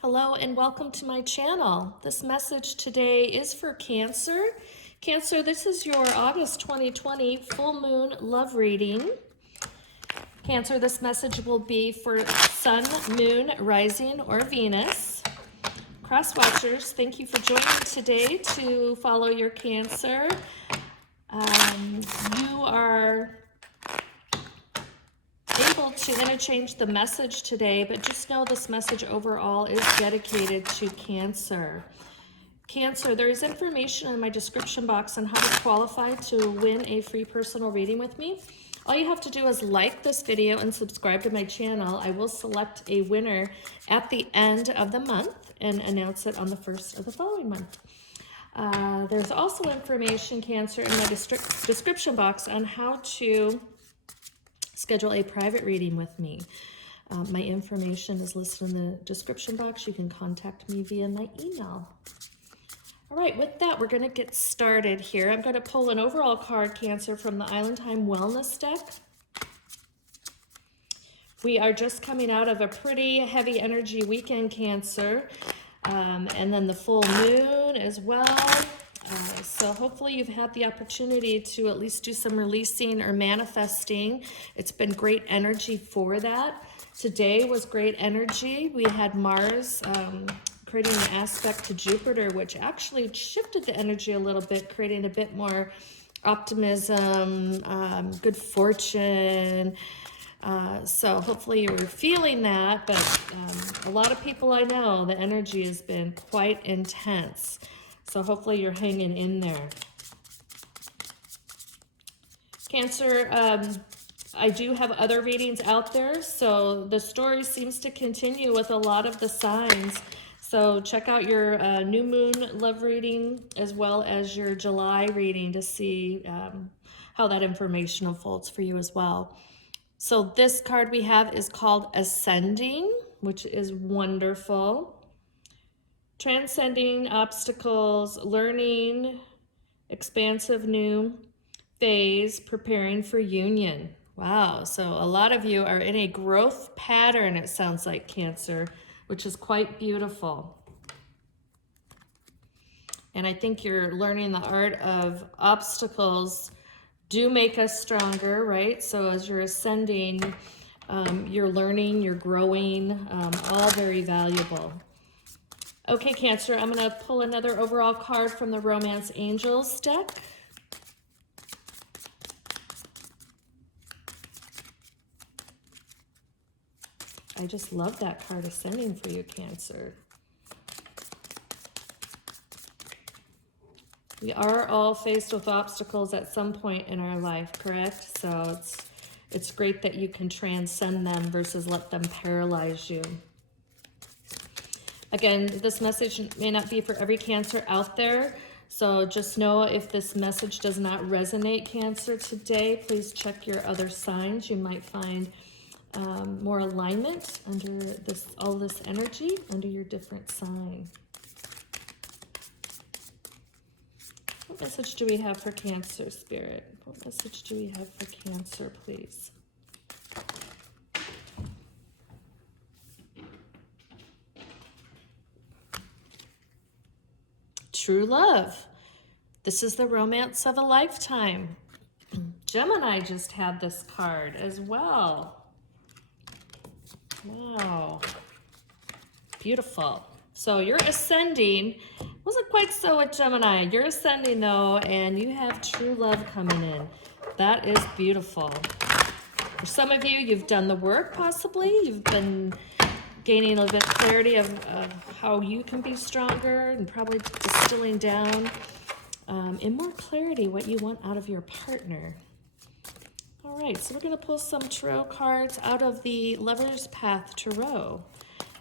Hello and welcome to my channel. This message today is for Cancer. Cancer, this is your August 2020 full moon love reading. Cancer, this message will be for Sun, Moon, Rising, or Venus. Cross watchers, thank you for joining today to follow your Cancer. You are able to interchange the message today, but just know this message overall is dedicated to Cancer. Cancer, there is information in my description box on how to qualify to win a free personal reading with me. All you have to do is like this video and subscribe to my channel. I will select a winner at the end of the month and announce it on the first of the following month. There's also information, Cancer, in my description box on how to schedule a private reading with me. My information is listed in the description box. You can contact me via my email. All right, with that, we're going to get started here. I'm going to pull an overall card, Cancer, from the Island Time Wellness deck. We are just coming out of a pretty heavy energy weekend, Cancer, and then the full moon as well. So hopefully you've had the opportunity to at least do some releasing or manifesting. It's been great energy for that. Today was great energy. We had Mars creating an aspect to Jupiter, which actually shifted the energy a little bit, creating a bit more optimism, good fortune. So hopefully you were feeling that, but a lot of people I know, the energy has been quite intense. So hopefully you're hanging in there. Cancer, I do have other readings out there. So the story seems to continue with a lot of the signs. So check out your new moon love reading as well as your July reading to see how that information unfolds for you as well. So this card we have is called Ascending, which is wonderful. Transcending obstacles, learning, expansive new phase, preparing for union. Wow, so a lot of you are in a growth pattern, it sounds like, Cancer, which is quite beautiful. And I think you're learning the art of obstacles do make us stronger, right? So as you're ascending, you're learning, you're growing, all very valuable. Okay, Cancer, I'm going to pull another overall card from the Romance Angels deck. I just love that card ascending for you, Cancer. We are all faced with obstacles at some point in our life, correct? So it's great that you can transcend them versus let them paralyze you. Again, this message may not be for every Cancer out there, so just know if this message does not resonate, Cancer, today, please check your other signs. You might find more alignment under all this energy under your different sign. What message do we have for Cancer, Spirit? What message do we have for Cancer, please? True love. This is the romance of a lifetime. Gemini just had this card as well. Wow. Beautiful. So you're ascending. Wasn't quite so with Gemini. You're ascending though, and you have true love coming in. That is beautiful. For some of you, you've done the work possibly. You've been gaining a bit of clarity of how you can be stronger and probably distilling down in more clarity what you want out of your partner. All right, so we're going to pull some tarot cards out of the Lover's Path Tarot.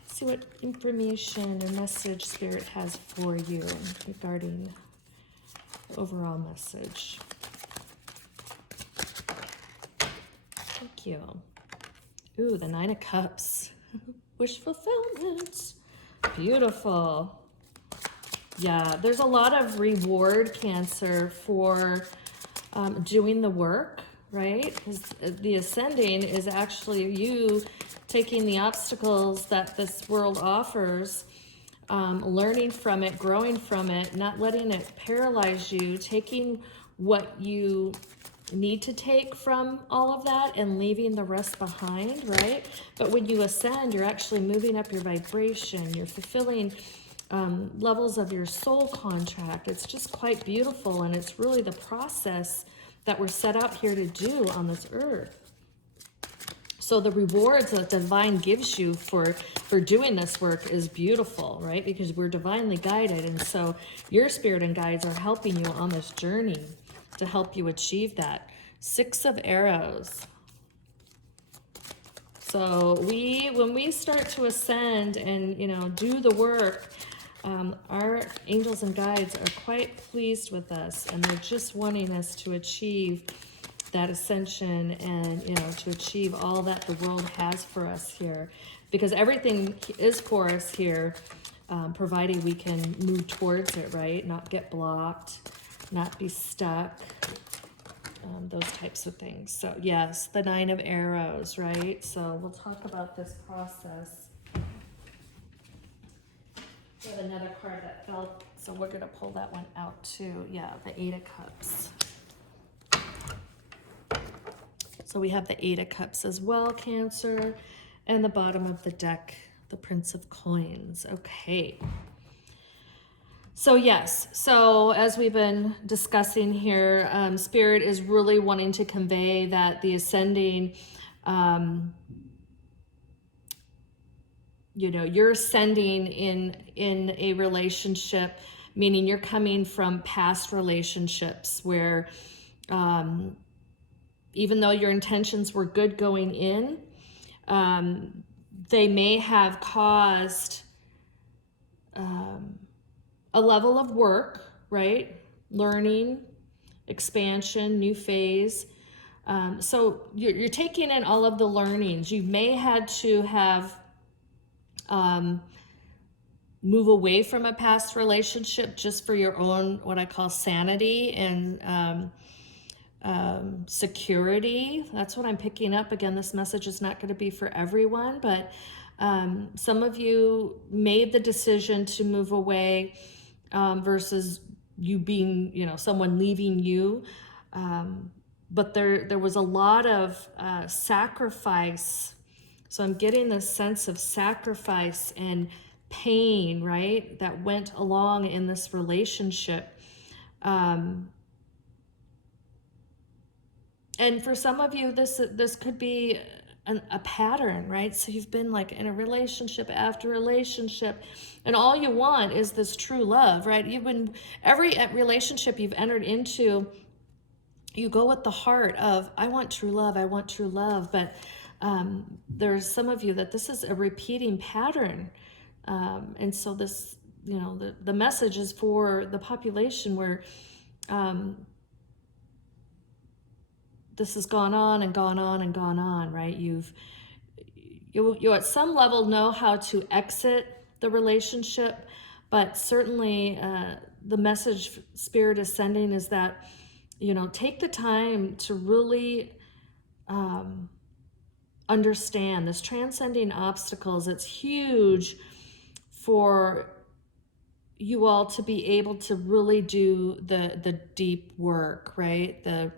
See what information or message Spirit has for you regarding the overall message. Thank you. Ooh, the Nine of Cups. Wish fulfillment. Beautiful. Yeah, there's a lot of reward, Cancer, for doing the work, right? Because the ascending is actually you taking the obstacles that this world offers, learning from it, growing from it, not letting it paralyze you, taking what you need to take from all of that and leaving the rest behind, right? But when you ascend, you're actually moving up your vibration, you're fulfilling levels of your soul contract. It's just quite beautiful, and it's really the process that we're set out here to do on this earth. So the rewards that divine gives you for doing this work is beautiful, right? Because we're divinely guided, and so your spirit and guides are helping you on this journey to help you achieve that. 6 of Arrows. So when we start to ascend and, you know, do the work, our angels and guides are quite pleased with us, and they're just wanting us to achieve that ascension and, you know, to achieve all that the world has for us here, because everything is for us here, provided we can move towards it, right? Not get blocked, not be stuck, those types of things. So yes, the 9 of Arrows, right? So we'll talk about this process. We have another card that fell, so we're going to pull that one out too. Yeah, the 8 of Cups. So we have the 8 of Cups as well, Cancer. And the bottom of the deck, the Prince of Coins. Okay. So yes, so as we've been discussing here, Spirit is really wanting to convey that the ascending, you know, you're ascending in a relationship, meaning you're coming from past relationships where even though your intentions were good going in, they may have caused a level of work, right? Learning, expansion, new phase. So you're taking in all of the learnings. You may had to have move away from a past relationship just for your own, what I call sanity and security. That's what I'm picking up. Again, this message is not going to be for everyone, but some of you made the decision to move away versus you being, you know, someone leaving you. But there was a lot of sacrifice. So I'm getting this sense of sacrifice and pain, right, that went along in this relationship. And for some of you, this could be a pattern, right? So you've been like in a relationship after relationship, and all you want is this true love, right? You've been, every relationship you've entered into, you go with the heart of, I want true love, I want true love. But there's some of you that this is a repeating pattern. And so this, you know, the message is for the population where this has gone on and gone on and gone on, right? You at some level know how to exit the relationship, but certainly the message Spirit is sending is that, you know, take the time to really understand this transcending obstacles. It's huge for you all to be able to really do the deep work, right? The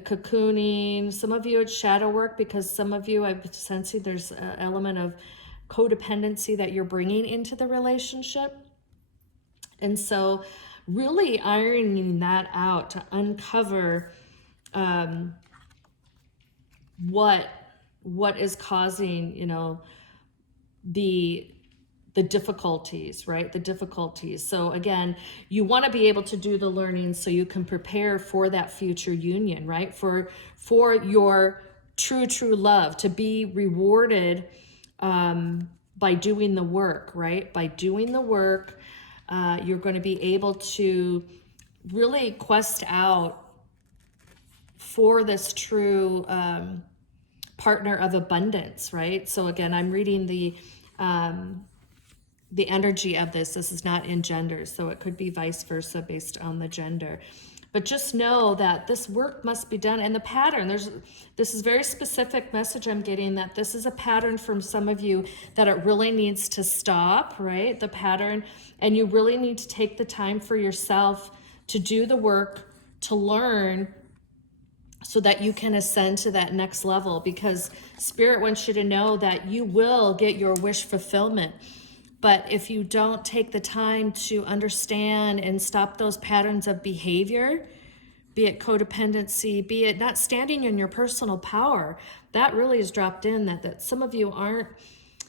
cocooning. Some of you it's shadow work, because some of you, I'm sensing there's an element of codependency that you're bringing into the relationship. And so really ironing that out to uncover what is causing, you know, the difficulties, right? The difficulties. So again, you want to be able to do the learning so you can prepare for that future union, right? For your true love to be rewarded by doing the work, right? By doing the work, you're going to be able to really quest out for this true partner of abundance, right? So again, I'm reading the energy of this. This is not in genders, so it could be vice versa based on the gender. But just know that this work must be done. And the pattern, this is very specific message I'm getting, that this is a pattern from some of you that it really needs to stop, right? The pattern, and you really need to take the time for yourself to do the work, to learn, so that you can ascend to that next level, because Spirit wants you to know that you will get your wish fulfillment. But if you don't take the time to understand and stop those patterns of behavior, be it codependency, be it not standing in your personal power, that really is dropped in, that some of you aren't,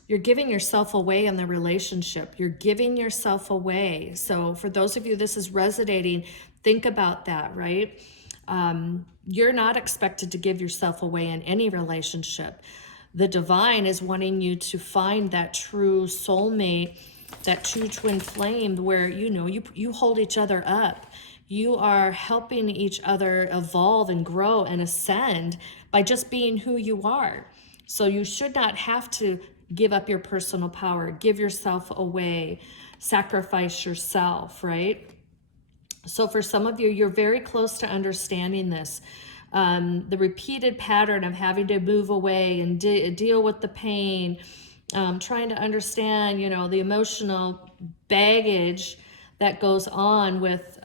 you're giving yourself away in the relationship. You're giving yourself away. So for those of you this is resonating, think about that, right? You're not expected to give yourself away in any relationship. The divine is wanting you to find that true soulmate, that true twin flame, where you hold each other up. You are helping each other evolve and grow and ascend by just being who you are. So you should not have to give up your personal power, give yourself away, sacrifice yourself, right? So for some of you, you're very close to understanding this. The repeated pattern of having to move away and deal with the pain, trying to understand, the emotional baggage that goes on with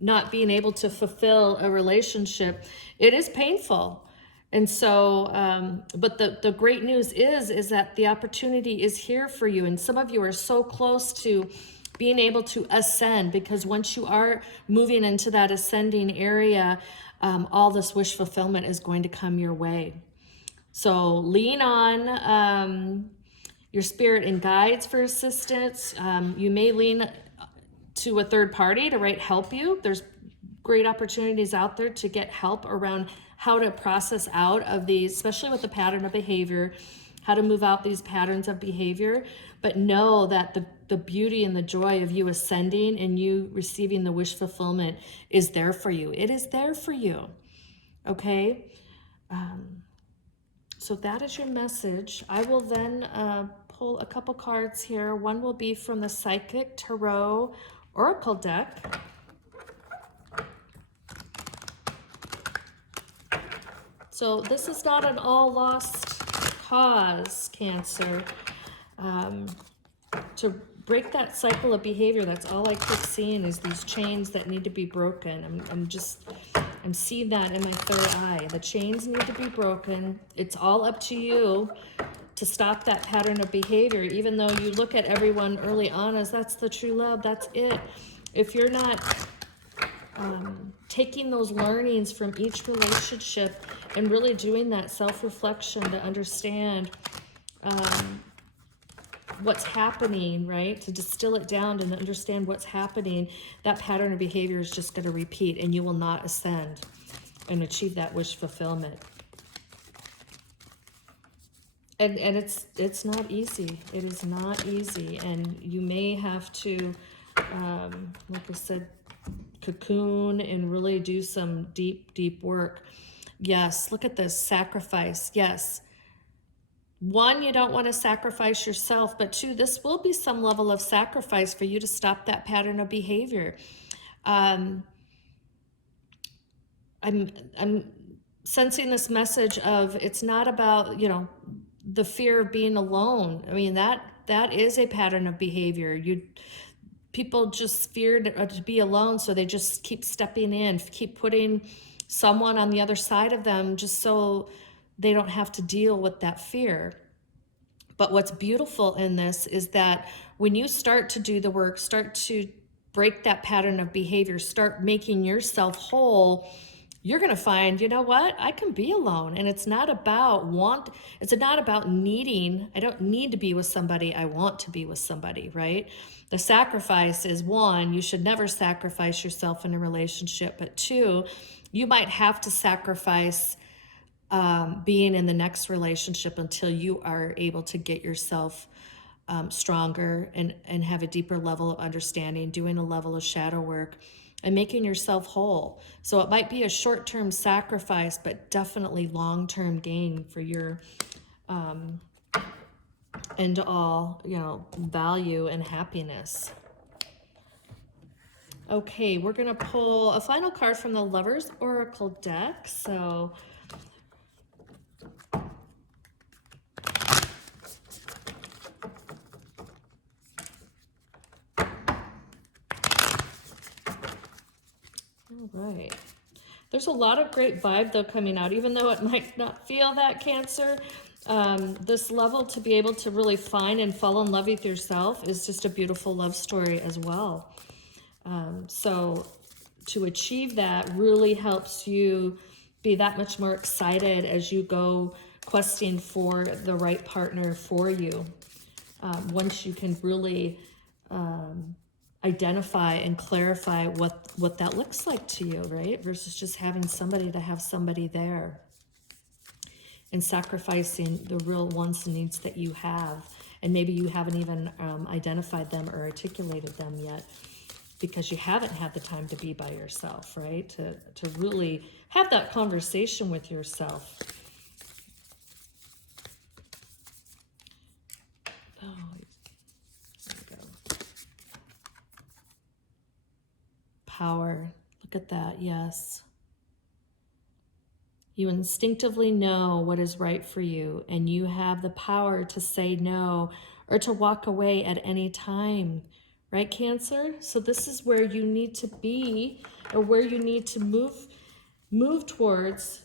not being able to fulfill a relationship. It is painful. And so, but the great news is that the opportunity is here for you. And some of you are so close to being able to ascend, because once you are moving into that ascending area, all this wish fulfillment is going to come your way. So lean on your spirit and guides for assistance. You may lean to a third party to help you. There's great opportunities out there to get help around how to process out of these, especially with the pattern of behavior, how to move out these patterns of behavior. But know that the beauty and the joy of you ascending and you receiving the wish fulfillment is there for you. It is there for you. Okay? So that is your message. I will then pull a couple cards here. One will be from the Psychic Tarot Oracle deck. So this is not an all lost cause, Cancer. To break that cycle of behavior, that's all I keep seeing is these chains that need to be broken. I'm seeing that in my third eye. The chains need to be broken. It's all up to you to stop that pattern of behavior, even though you look at everyone early on as that's the true love, that's it. If you're not taking those learnings from each relationship and really doing that self-reflection to understand what's happening, right? To distill it down and understand what's happening, that pattern of behavior is just going to repeat, and you will not ascend and achieve that wish fulfillment. And it's not easy. It is not easy, and you may have to, like I said, cocoon and really do some deep work. Yes, look at this, sacrifice. Yes. One, you don't want to sacrifice yourself, but two, this will be some level of sacrifice for you to stop that pattern of behavior. I'm sensing this message of, it's not about, the fear of being alone. I mean, that is a pattern of behavior. People just fear to be alone, so they just keep stepping in, keep putting someone on the other side of them just so they don't have to deal with that fear. But what's beautiful in this is that when you start to do the work, start to break that pattern of behavior, start making yourself whole, you're going to find, you know what? I can be alone. And it's not about it's not about needing. I don't need to be with somebody. I want to be with somebody, right? The sacrifice is, one, you should never sacrifice yourself in a relationship. But two, you might have to sacrifice being in the next relationship until you are able to get yourself stronger and have a deeper level of understanding, doing a level of shadow work, and making yourself whole. So it might be a short-term sacrifice, but definitely long-term gain for your end all, value and happiness. Okay, we're gonna pull a final card from the Lovers Oracle deck. So all right. There's a lot of great vibe though coming out, even though it might not feel that, Cancer. This level to be able to really find and fall in love with yourself is just a beautiful love story as well. So to achieve that really helps you be that much more excited as you go questing for the right partner for you. Once you can really identify and clarify what that looks like to you, right? Versus just having somebody to have somebody there and sacrificing the real wants and needs that you have. And maybe you haven't even identified them or articulated them yet because you haven't had the time to be by yourself, right? To really have that conversation with yourself. Oh, there we go. Power. Look at that. Yes. You instinctively know what is right for you, and you have the power to say no or to walk away at any time. Right, Cancer? So this is where you need to be, or where you need to move towards.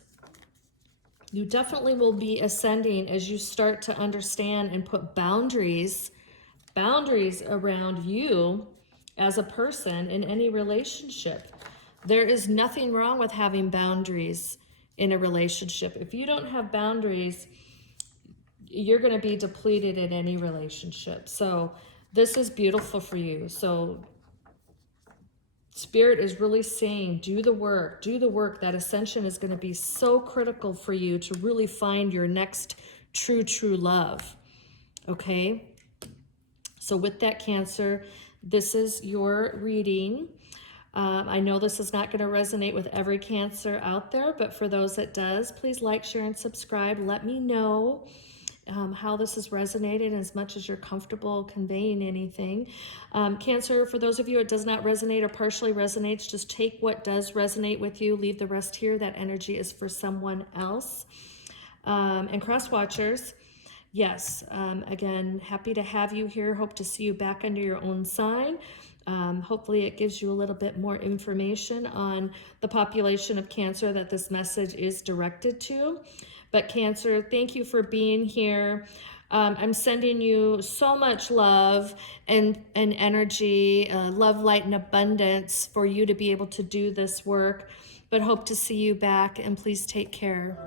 You definitely will be ascending as you start to understand and put boundaries around you as a person in any relationship. There is nothing wrong with having boundaries in a relationship. If you don't have boundaries, you're going to be depleted in any relationship. So this is beautiful for you. So Spirit is really saying, do the work, do the work. That ascension is going to be so critical for you to really find your next true love. Okay? So with that, Cancer, this is your reading. I know this is not going to resonate with every Cancer out there, but for those that does, please like, share, and subscribe. Let me know how this has resonated as much as you're comfortable conveying anything. Cancer, for those of you it does not resonate or partially resonates, just take what does resonate with you, leave the rest here. That energy is for someone else. And cross watchers, yes, again, happy to have you here. Hope to see you back under your own sign. Hopefully it gives you a little bit more information on the population of Cancer that this message is directed to. But Cancer, thank you for being here. I'm sending you so much love and energy, love, light, and abundance for you to be able to do this work. But hope to see you back, and please take care.